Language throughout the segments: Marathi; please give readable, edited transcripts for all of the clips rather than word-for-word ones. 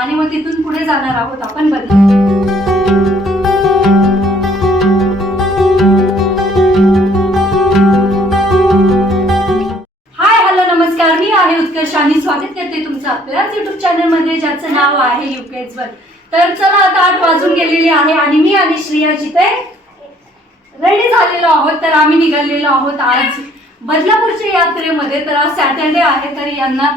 आणि मग तिथून पुढे जाणार आहोत आपण बदला। उत्कर्षाने स्वागत करते तुमचं आपल्याच युट्यूब चॅनल मध्ये ज्याचं नाव आहे युकेज वर। तर चला आता 8 वाजून गेलेले आहे आणि मी आणि श्रेया जिथे रेडी झालेलो आहोत। तर आम्ही निघालेलो आहोत आज बदलापूरच्या यात्रेमध्ये। तर आज सॅटर्डे आहे तर यांना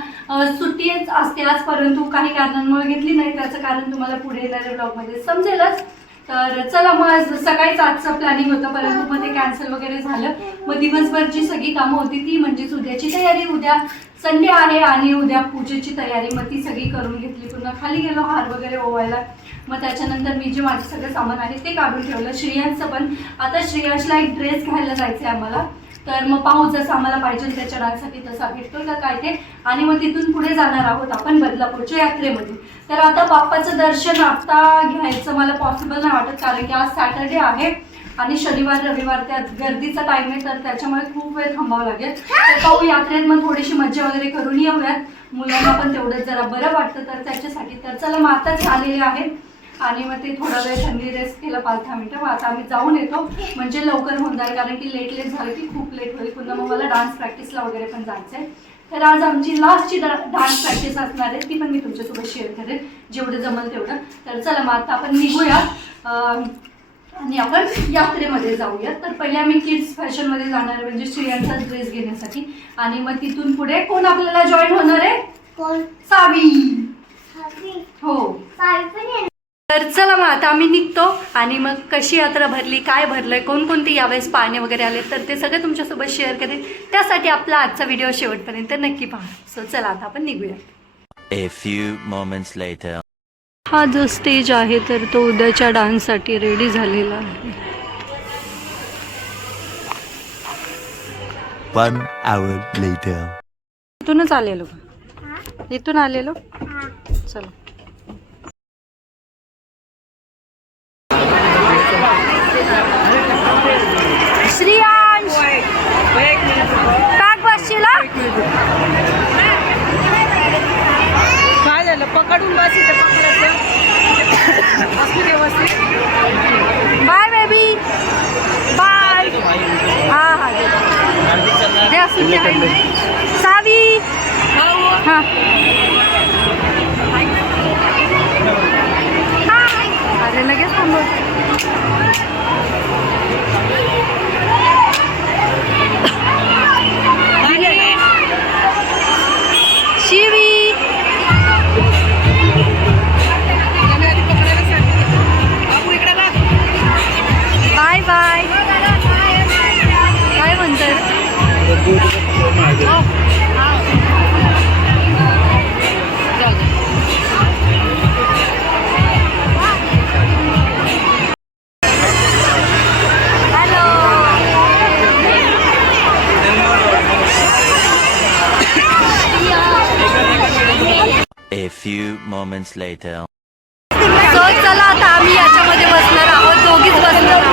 सुट्टीच असते आज, परंतु काही कारणांमुळे घेतली नाही। त्याचं कारण तुम्हाला पुढे येणाऱ्या ब्लॉग मध्ये समजेलच। तर चला मग सकाळीच आजचं प्लॅनिंग होतं, परंतु मग ते कॅन्सल वगैरे झालं। मग दिवसभरची सगळी कामं होती ती म्हणजे उद्याची तयारी, उद्या संडे आहे आणि उद्या पूजेची तयारी, मग ती सगळी करून घेतली। पुन्हा खाली गेलो हार वगैरे ओवायला। मग त्याच्यानंतर मी जे माझे सगळं सामान आहे ते काढून ठेवलं। श्रेयांचं पण आता श्रेयांशला एक ड्रेस घ्यायला जायचं आहे आम्हाला। तर मग पाहू जसं आम्हाला पाहिजे त्याच्या डान्ससाठी तसा भेटतो का काय ते, आणि मग तिथून पुढे जाणार आहोत आपण बदलापूरच्या यात्रेमध्ये। तर आता बाप्पाचं दर्शन आता घ्यायचं मला पॉसिबल नाही वाटत, कारण की आज सॅटर्डे आहे आणि शनिवार रविवार त्यात गर्दीचा टाइम आहे, तर त्याच्यामुळे खूप वेळ थांबावं लागेल। तर पाहू यात्रेत मग थोडीशी मज्जा वगैरे करून येऊयात, मुलांना पण तेवढंच जरा बरं वाटतं तर त्याच्यासाठी। तर चला मग आताच आलेले आहेत आणि मग ते थोडा वेळ थंडी रेस्ट केला 5-10 मिनिटं। मग आता आम्ही जाऊन येतो म्हणजे लवकर होऊन जाईल, कारण की लेट झालं की खूप लेट होईल। पुन्हा मग मला डान्स प्रॅक्टिसला वगैरे पण जायचं आहे। तर आज आमची लास्टची डान्स प्रॅक्टिस असणार आहे, ती पण मी तुमच्यासोबत शेअर करेन जेवढं जमल तेवढं। तर चला मग आता आपण निघूयात आणि आपण यात्रेमध्ये जाऊयात। तर पहिले आम्ही किड्स फॅशनमध्ये जाणार आहे म्हणजे श्रेयांचा ड्रेस घेण्यासाठी, आणि मग तिथून पुढे कोण आपल्याला जॉईन होणार आहे? कोण? सावी। हो तर चला मग आता आम्ही निघतो आणि मग कशी यात्रा भरली, काय भरलंय, कोणकोणते यावेळेस पाहुणे वगैरे आले तर ते सगळं तुमच्यासोबत शेअर करेन। त्यासाठी आपला आजचा व्हिडिओ शेवटपर्यंत नक्की पहा। सो चला आता आपण निघूया। A few moments later. हा जो स्टेज आहे तर तो उद्याच्या डान्ससाठी रेडी झालेला आहे। 1 hour later. इथूनच आलेलो, इथून आलेलो। चला श्रेयांश पॅक बसशीला काय झालं? पकडून बस इथे पकडायचं असं व्यवस्थित। Bye baby bye. हाँ हाँ दे असू सावी। हाँ अरे लगेच थांबव। शिवी बाय बाय। काय म्हणतोय? A few moments later. So चला आता आम्ही याच्यामध्ये बसणार आहोत, दोघीच बसणार आहोत।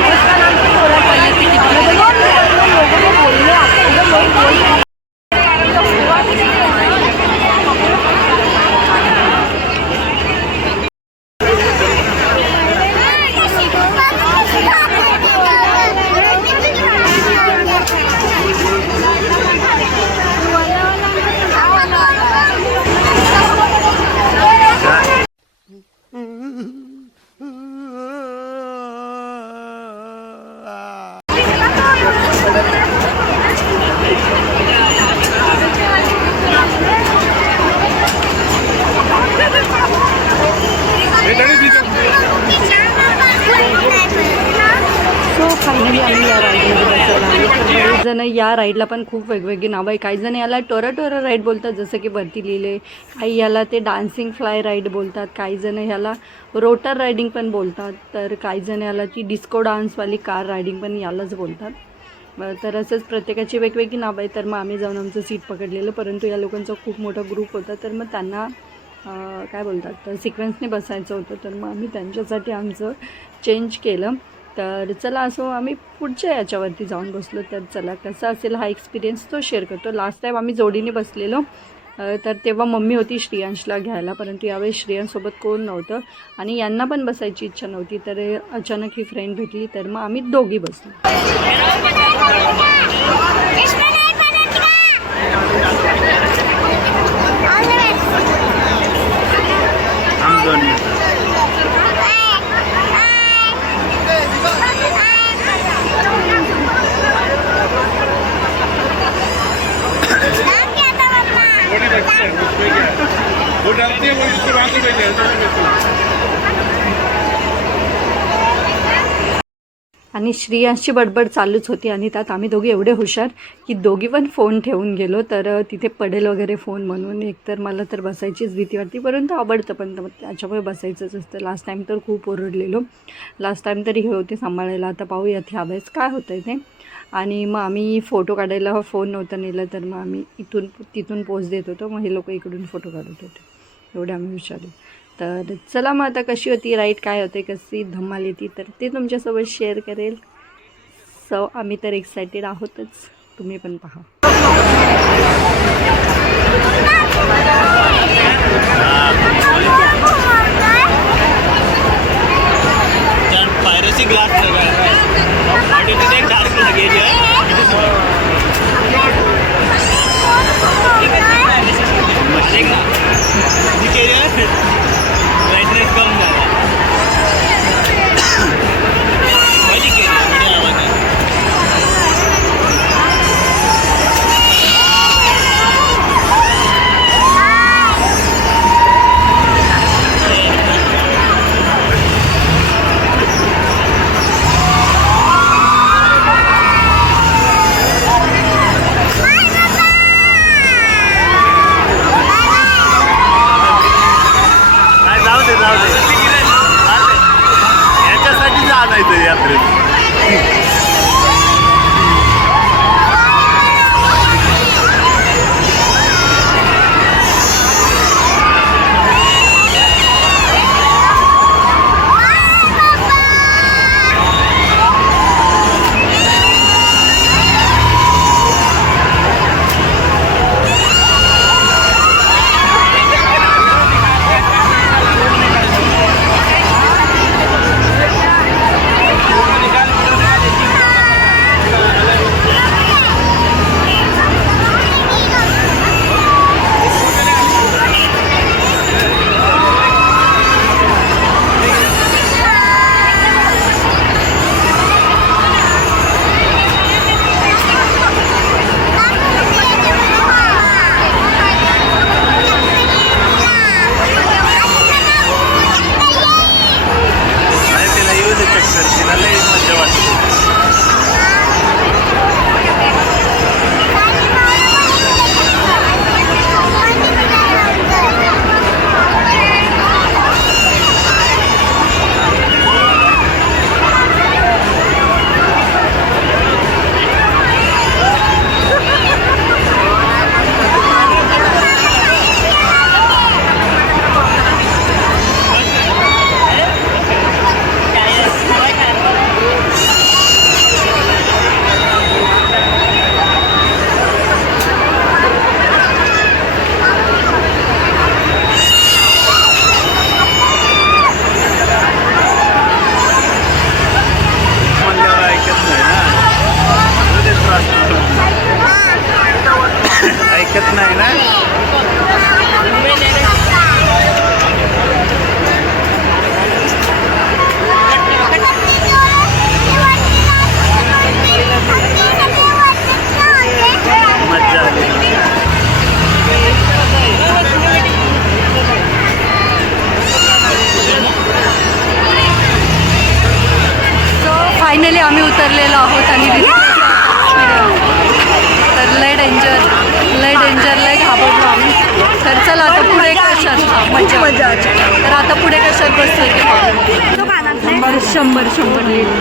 बरेच जण या राईडला पण खूप वेगवेगळी नावं आहे। काही जण याला टोरा राईड बोलतात, जसं की वरती लिहिले। काही याला ते डान्सिंग फ्लाय राईड बोलतात, काही जण ह्याला रोटर रायडिंग पण बोलतात, तर काही जण याला ती डिस्को डान्सवाली कार रायडिंग पण यालाच बोलतात। तर असंच प्रत्येकाची वेगवेगळी नावं आहे। तर मग आम्ही जाऊन आमचं सीट पकडलेलं, परंतु या लोकांचा खूप मोठा ग्रुप होता तर मग त्यांना काय बोलतात तर सिक्वेन्सने बसायचं होतं, तर मग आम्ही त्यांच्यासाठी आमचं चेंज केलं। तर चला असो आम्ही पुढच्या याच्यावरती जाऊन बसलो। तर चला कसा असेल हा एक्सपिरियन्स तो शेअर करतो। लास्ट टाईम आम्ही जोडीने बसलेलो तर तेव्हा मम्मी होती श्रेयांशला घ्यायला, परंतु यावेळी श्रेयांसोबत कोण नव्हतं आणि यांना पण बसायची इच्छा नव्हती. तर अचानक ही फ्रेंड भेटली, तर मग आम्ही दोघी बसलो. आणि श्रेयांशची बडबड चालूच होती आणि त्यात आम्ही दोघी एवढे हुशार की दोघी पण फोन ठेवून गेलो. तर तिथे पडेल वगैरे फोन म्हणून. एकतर मला तर बसायचीच भीती वाटते, परंतु आवडतं पण त्याच्यामुळे बसायचंच असतं. लास्ट टाईम तर खूप ओरडलेलो. लास्ट टाईम तरी हे होते सांभाळायला. आता पाहूयात ह्या वेळेस काय होतं आहे ते. आणि मग आम्ही फोटो काढायला फोन नव्हता नेला, तर मग आम्ही तिथून पोच देत होतो. मग हे लोक इकडून फोटो काढत होते. एवढे आम्ही हुशार आहे. तर चला मग आता कशी होती राईड, काय होते, कशी धमाल येते, तर ते तुमच्यासोबत शेअर करेल. सो आम्ही तर एक्सायटेड आहोतच, तुम्ही पण पहा. पायरेसी ग्लास लगा है और एक डार्क लगेज है ब्राइटनेस कम ज़्यादा याच्यासाठी आणायचं यात्रेत. ऐकत नाही ना. मज्जा आली. सो फायनली आम्ही उतरलेलो आहोत आणि तर लय डेंजर लय घाबरलो आम्ही. तर चला आता पुढे कशात मजा. तर आता पुढे कशात बसतोय ते पाहू. 100 लिहिले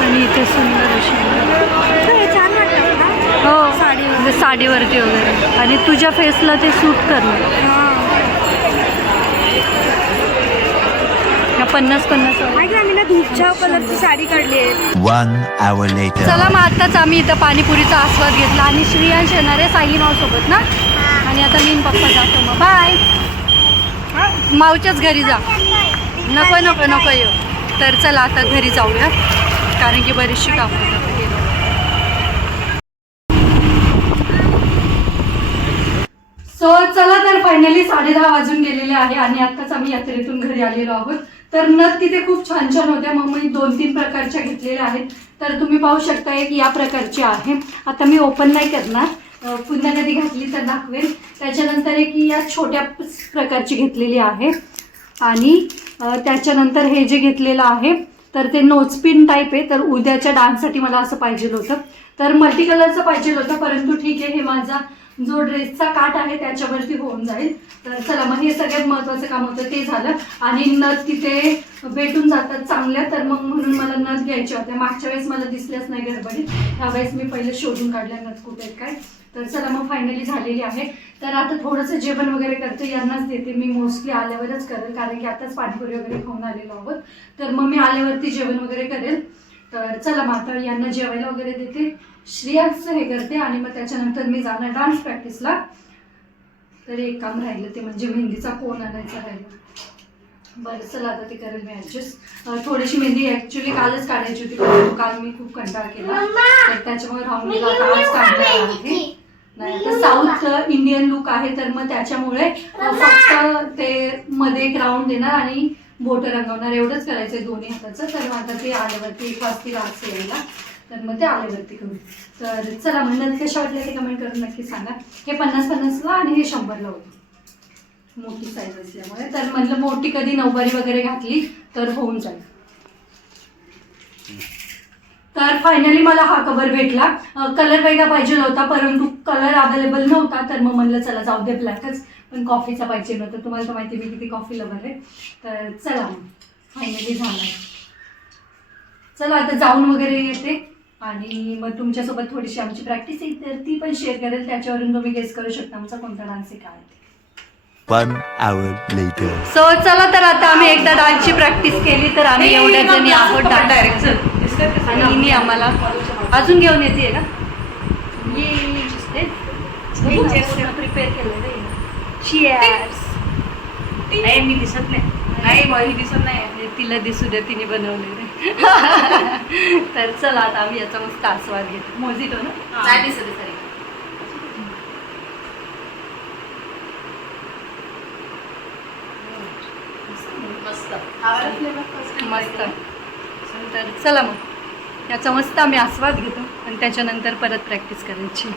आणि इथे सुंदर अशी हो म्हणजे साडीवरती वगैरे आणि तुझ्या फेसला ते सूट करणं. 50 आम्ही ना धूपच्या कलरची साडी काढली आहे. 1 hour later. चला मग आत्ताच आम्ही इथं पाणीपुरीचा आस्वाद घेतला आणि श्रेयांश येणार आहे सायली मावसोबत ना. आणि आता मी आणि पप्पा जातो मग बाय. मावच्याच घरी जा. नको नको नको येऊ. तर चला आता घरी जाऊया कारण की बरीचशी कामं आहेत गेलो. सो चला तर फायनली 10:30 वाजून गेलेले आहे आणि आत्ताच आम्ही यात्रेतून घरी आलेलो आहोत. तर नथ तिथे खूप छान छान होत्या. मग मी 2-3 प्रकारच्या घेतलेल्या आहेत. तर तुम्ही पाहू शकता एक या प्रकारची आहे. आता मी ओपन नाही करणार, पुन्हा कधी घातली तर दाखवेल. त्याच्यानंतर एक या छोट्या प्रकारची घेतलेली आहे आणि त्याच्यानंतर हे जे घेतलेलं आहे तर ते नोजपिन टाईप आहे. तर उद्याच्या डान्ससाठी मला असं पाहिजे होतं. तर मल्टी कलरचं पाहिजे होतं, परंतु ठीक आहे, हे माझा जो ड्रेसचा काट आहे त्याच्यावरती होऊन जाईल. तर चला मग हे सगळ्यात महत्त्वाचं काम होतं ते झालं. आणि नथ तिथे भेटून जातात चांगल्या, तर मग म्हणून मला नथ घ्यायच्या होत्या. मागच्या वेळेस मला दिसल्याच नाही गडबडीत, ह्यावेळेस मी पहिले शोधून काढल्या नथ कुठे आहेत काय. तर चला मग फायनली झालेली आहे. तर आता थोडंसं जेवण वगैरे करते, यांनाच देते. मी मोस्टली आल्यावरच करेल कारण की आताच पाणीपुरी वगैरे खाऊन आलेलो आहोत. तर मग मी आल्यावरती जेवण वगैरे करेल. तर चला मग आता यांना जेवायला वगैरे देते, श्रेयाचं हे करते आणि मग त्याच्यानंतर मी जाणार डान्स प्रॅक्टिसला. तर एक काम राहिलं ते म्हणजे मेहंदीचा कोन आणायचा राहिला. बरं चला आता ते करेल मी ॲडजस्ट. थोडीशी मेहंदी ॲक्च्युली कालच काढायची होती, परंतु काल मी खूप कंटाळा केला तर त्याच्यामुळे राहून गेला. आता आज काढणार आहे. नाही आता साऊथ इंडियन लुक आहे तर मग त्याच्यामुळे फक्त ते मध्ये एक राऊंड देणार आणि बोटं रंगवणार, एवढंच करायचं आहे दोन्ही हाताचं. तर आता ते आल्यावरती 1 वाजतील आज यायला, तर मग ते आल्यावरती करू. तर चला म्हणलं कशा वाटल्या ते कमेंट करून नक्की सांगा. हे 50-50ला आणि हे 100ला होतं, मोठी साईज असल्यामुळे. तर म्हणलं मोठी कधी नऊवारी वगैरे घातली तर होऊन जाईल. तर फायनली मला हा कवर भेटला. कलर वेगळा पाहिजे होता परंतु कलर अवेलेबल नव्हता, तर मग म्हणलं चला जाऊ दे ब्लॅकच, पण कॉफीचा पाहिजे नव्हतं. तुम्हाला तर माहिती मी किती कॉफी लवर आहे. तर चला मग फायनली झालं. चला आता जाऊन वगैरे येते आणि मग तुमच्यासोबत थोडीशी आमची प्रॅक्टिस आहे तर ती पण शेअर करेल. त्याच्यावरून तुम्ही गेस करू शकता आमचा कोणता डान्स आहे काय ते. 1 hour later. सो चला तर आता आम्ही एकदा डान्सची प्रॅक्टिस केली तर आम्ही एवढ्या जणी आहोत डायरेक्टर आणि हिने आम्हाला अजून घेऊन येते ना. प्रिपेअर केलं नाही मी दिसत नाही, नाही दिसत नाही. तिला दिसू द्या, तिने बनवलेलं. तर चला आता आम्ही याचा मस्त आस्वाद घेतो. मोजिटो ना नाही दिसत सरी. मस्त. तर चला मग याचा मस्त आम्ही आस्वाद घेतो आणि त्याच्यानंतर परत प्रॅक्टिस करायची.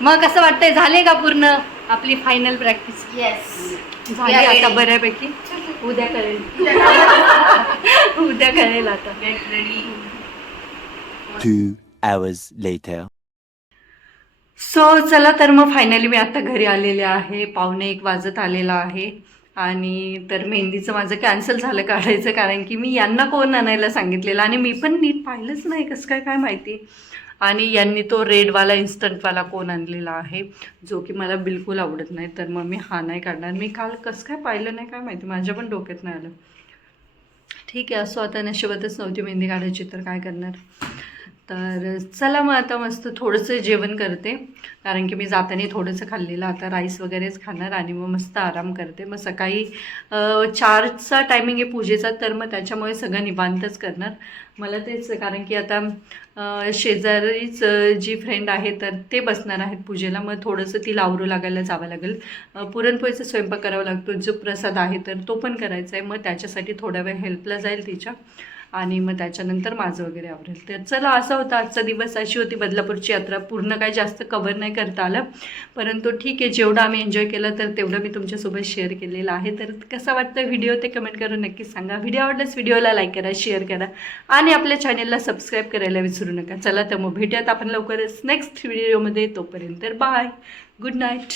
मग कसं वाटतंय, झाले का पूर्ण आपली फायनल प्रॅक्टिस? येस झाली आता बऱ्यापैकी. उद्या करेल उद्या करेल आता. 2 hours later. सो चला तर मग फायनली मी आता घरी आलेले आहे. 1:45 वाजत आलेला आहे आणि तर मेहंदीचं माझं कॅन्सल झालं काढायचं कारण की मी यांना कोण आणायला सांगितलेलं आणि मी पण नीट पाहिलंच नाही कसं काय माहिती. आणि यांनी तो रेडवाला इन्स्टंटवाला कोन आणलेला आहे जो की मला बिलकुल आवडत नाही. तर मग मी हा नाही काढणार. मी काल कसं काय पाहिलं नाही काय माहिती, माझ्या पण डोक्यात नाही आलं. ठीक आहे असो, आता नशिबातच नव्हती मेहंदी काढायची तर काय करणार. तर चला मग आता मस्त थोडंसं जेवण करते कारण की मी जाताना थोडंसं खाल्लेलं, आता राईस वगैरेच खाणार आणि मग मस्त आराम करते. मग सकाळी 4चा टायमिंग आहे पूजेचा तर मग त्याच्यामुळे सगळं निवांतच करणार. मला तेच कारण की आता शेजारीच जी फ्रेंड आहे तर ते बसणार आहेत पूजेला, मग थोडंसं ती लावरू लागायला जावं लागेल. पुरणपोळीचा स्वयंपाक करावा लागतो, जो प्रसाद आहे तर तो पण करायचा आहे. मग त्याच्यासाठी थोडा वेळ हेल्पला जाईल तिच्या आणि मग त्याच्यानंतर माझं वगैरे आवरेल. तर चला असा होता आजचा दिवस. अशी होती बदलापूरची यात्रा. पूर्ण काय जास्त कवर नाही करता आलं परंतु ठीक आहे, जेवढं आम्ही एन्जॉय केलं तर तेवढं मी तुमच्यासोबत शेअर केलेलं आहे. तर कसा वाटतं व्हिडिओ ते कमेंट करून नक्कीच सांगा. व्हिडिओ आवडल्यास व्हिडिओला लाईक करा, शेअर करा आणि आपल्या चॅनेलला सबस्क्राईब करायला विसरू नका. चला तर मग भेटूयात आपण लवकरच नेक्स्ट व्हिडिओमध्ये. तोपर्यंत बाय, गुड नाईट.